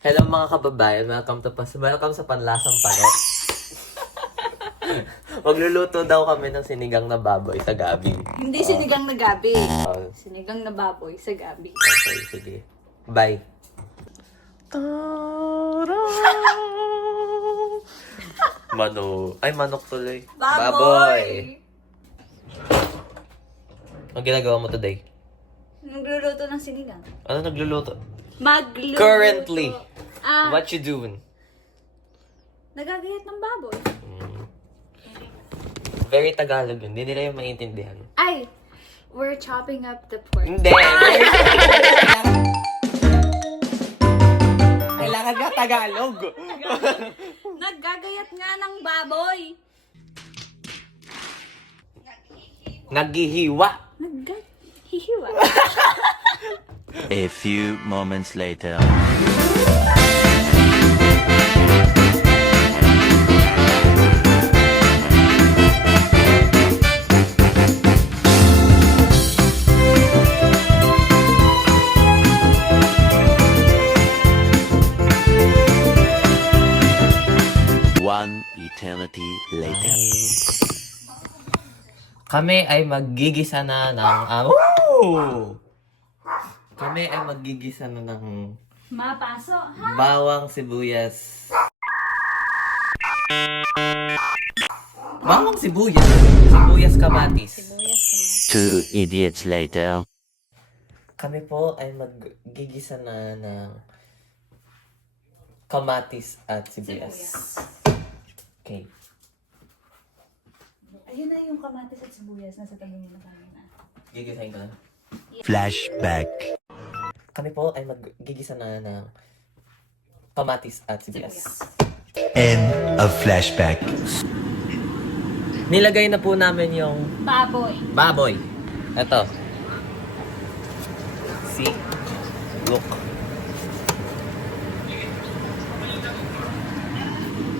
Hello mga kababayan, welcome sa Panlasang Panot. Magluluto daw kami ng sinigang na baboy sa gabi. Hindi sinigang na gabi. Oh, Sinigang na baboy sa gabi. okay, sige. Bye. Manok tuloy. Baboy! Ang ginagawa mo today? Nagluluto ng sinigang. Ano nagluluto? Magluto. Currently, Ah, what you doing? nagagayat ng baboy. Very Tagalog yun. Hindi nila yung maintindihan. Ay, we're chopping up the pork. Hindi! Kailangan ka Tagalog. Naggagayat nga ng baboy. Naghihiwa. Hihiwa. A few moments later. One eternity later. Kami ay maggigisa na ng... Kami ay maggigisa na ng Mapaso, ha? bawang sibuyas. Bawang sibuyas? Sibuyas kamatis. Sibuyas kumain. 2 idiots later. Kami po ay maggigisa na ng kamatis at sibuyas. Okay. Ayun na yung kamatis at sibuyas na sa tabi niyo na kanina. Gigisahin ko na. Flashback. Kami po ay maggigisa na ng kamatis at sibuyas. End of flashback. Nilagay na po namin yung Baboy. baboy. Ito. See? Look.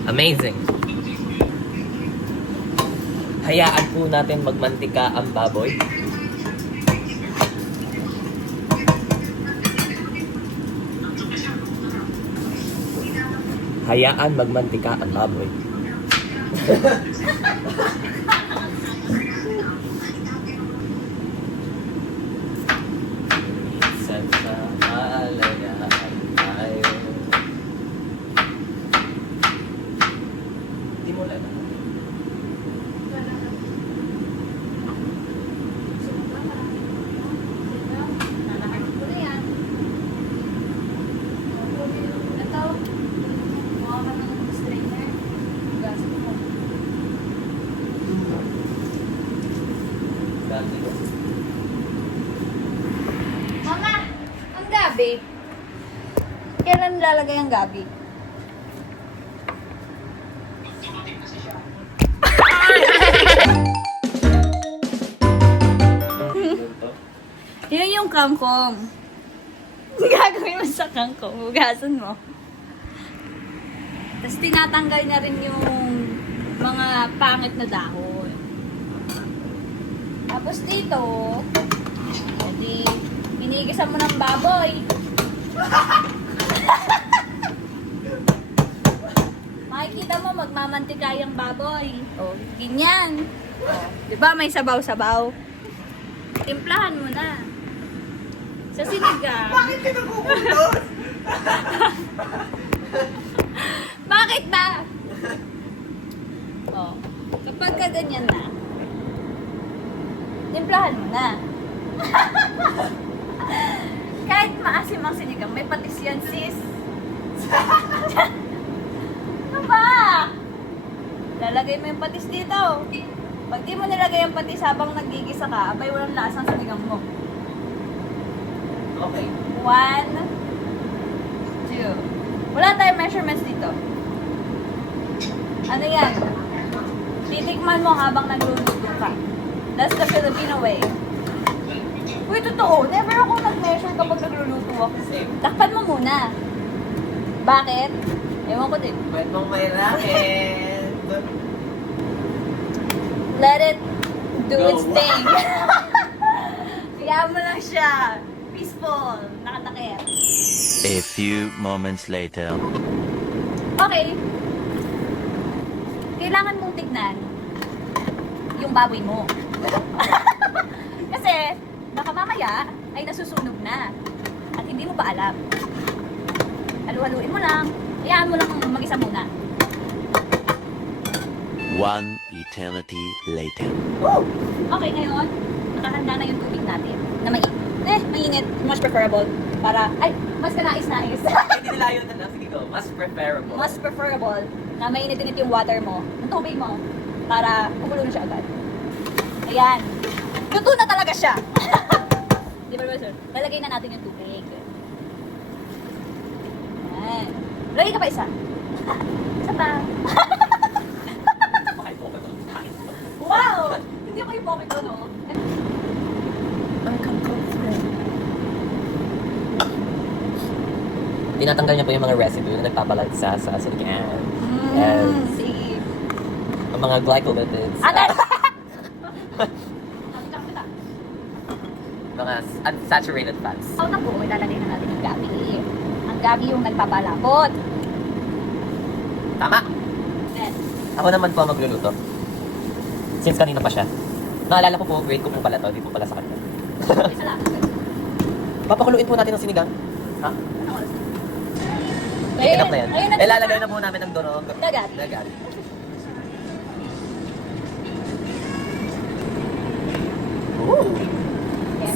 Amazing. Hayaan po natin magmantika ang baboy. Hayaan magmantika ang baboy. Sa kalayaan tayo. Di mo lang. Nalahat ko na yan. Ito. Mukha ka ng strainer. Hugasan mo. Mama, ang gabi. Kailan lalagay ang gabi? Yun yung kangkong. Gagawin mo sa kangkong. Hugasan mo. Tapos tinatanggal na rin yung mga pangit na dahon. Tapos dito, edi, inigisan mo ng baboy. Makikita mo, magmamantika yung baboy. O, ganyan. O, diba may sabaw-sabaw? Timplahan mo na. Sa sinigang. Bakit ka nagugulos? Bakit ba? O, kapag ka ganyan na, timplahan mo na. Kahit maasim ang sinigang, may patis yan, sis. Ano ba? Lalagay mo yung patis dito. Pag di mo nilagay ang patis habang nagigisa ka, abay walang lasang sinigang mo. Okay. 1, 2. Wala tayong measurements dito. Ano yan? Titikman mo habang nagluluto ka. That's the Filipino way. Uy, totoo. Never ako nag-measure kapag nagluluto ako. Takpan mo muna. Bakit? Ewan ko din. Pwede mong may racket. Let it do Go. its thing. Hayaan mo lang siya. Peaceful. Nakatakip. A few moments later. Okay. Kailangan mong tignan yung baboy mo. Kasi, baka mamaya ay nasusunog na. At hindi mo pa alam. Halu-haluin mo lang. Hayaan mo lang mag-isa muna. One eternity later. Woo! Okay, ngayon, nakahanda na yung tubig natin. Na mainit. Mas preferable. Para, mas kanais-nais. Hindi nila yun na. Sige go. Mas preferable. Mas preferable na mainit-init yung water mo, yung tubig mo, para kumulo na siya agad. Ayan. Luto na talaga siya. Di ba, sir? Lalagay na natin yung tubig. Ayan. Lagay ka pa isa. Isa pa. Wow! Hindi ako yung pocket ko, no? Tinatanggal niya po yung mga residue na nagpapalansa sa sinigang. Yes. See. Ang mga glycolipids. Ano? Mga unsaturated fats. Ako na po, ilalagay na natin yung gabi. Ang gabi yung nagpapalapot. Tama! Then, Ako naman po ang magluluto. Since kanina pa siya. Naalala ko po, grade ko po pala to, di po pala sa kanya. isa lang. Papakuluin po natin ang sinigang. Ha? Enough na yan. Ilalagay na po namin ang durog. Dagat. Dagat. Ooh!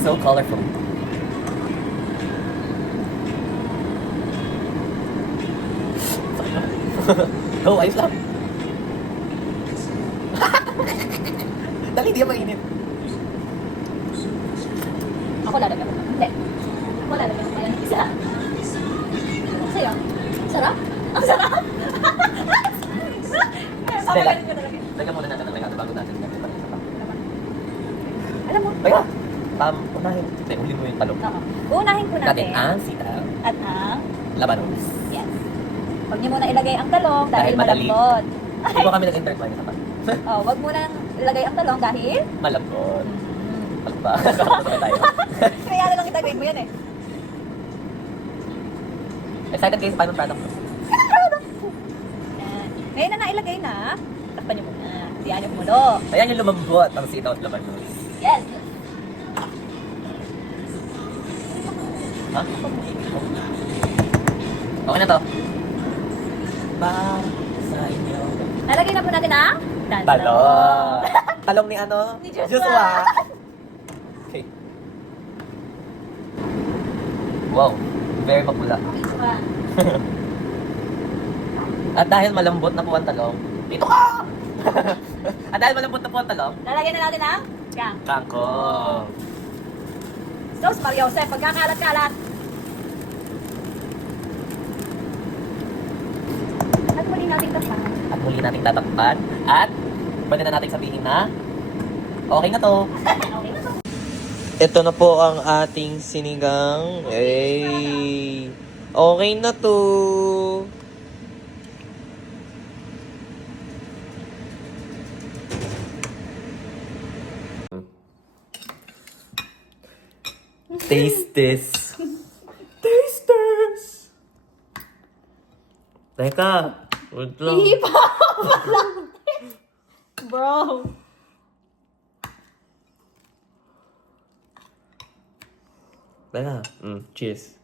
So colorful. Oh, ayos lang. Dali, di yan mainit. Ako lalagyan ko. Hindi. Ako lalagyan ko. Ayan, isa lang. Sa'yo. Sarap? Ang sarap! Papagaling ko talaga. Lagyan muna natin ang regalo bago natin lagyan pa rin sa pang. Alam mo? Kaya, unahin. Hindi, uli mo yung talong. Oo. Uunahin ko Natin natin. ang sitaw, At ang... labanos. Yes. Huwag niyo muna ilagay ang talong dahil Dahil madali. malambot. Hindi mo kami nag-intertwine sa pang. Oh, huwag muna ilagay ang talong dahil... Malambot. Alam ba? Sabay tayo. Kaya na lang itagay mo yan eh. Excited kayo sa final product mo? Yan. Ngayon na nailagay na. Takpan niyo muna. Diyan niyo kumulo. Ayan yung lumambot ang sitaw at labanos. Yes. Ha? Okay na to. Para sa inyo. Nalagay na po natin ang... Talong. Talong ni ano? Ni Joshua. Okay. Wow. Very mapula. Joshua. At dahil malambot na po ang talong, dito ka! At dahil malambot na po ang talong, Lalagyan na natin ang... Gang. kangkong. Sos, Mario Jose, pagkakalat-kalat. At muli natin tasang. At muli nating tatakpan. At pwede na nating sabihin na okay na to. Okay na to. Ito na po ang ating sinigang. Hey! Okay na to. Taste this. Taste this. Teka. Wait lang. Hipa pa lang. Bro. Teka. Cheers.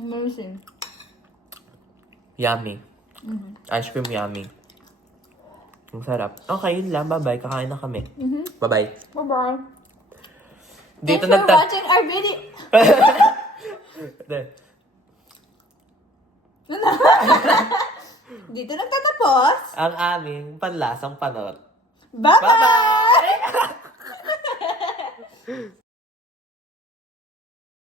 Amazing. Yummy. Ice cream yummy. Ang sarap. Okay, yun lang. Bye-bye. Kakain na kami. Bye-bye. Bye-bye. Dito Thanks for watching our video. Dito nagtatapos. Ang aming panlasang panot. Bye-bye! Bye-bye!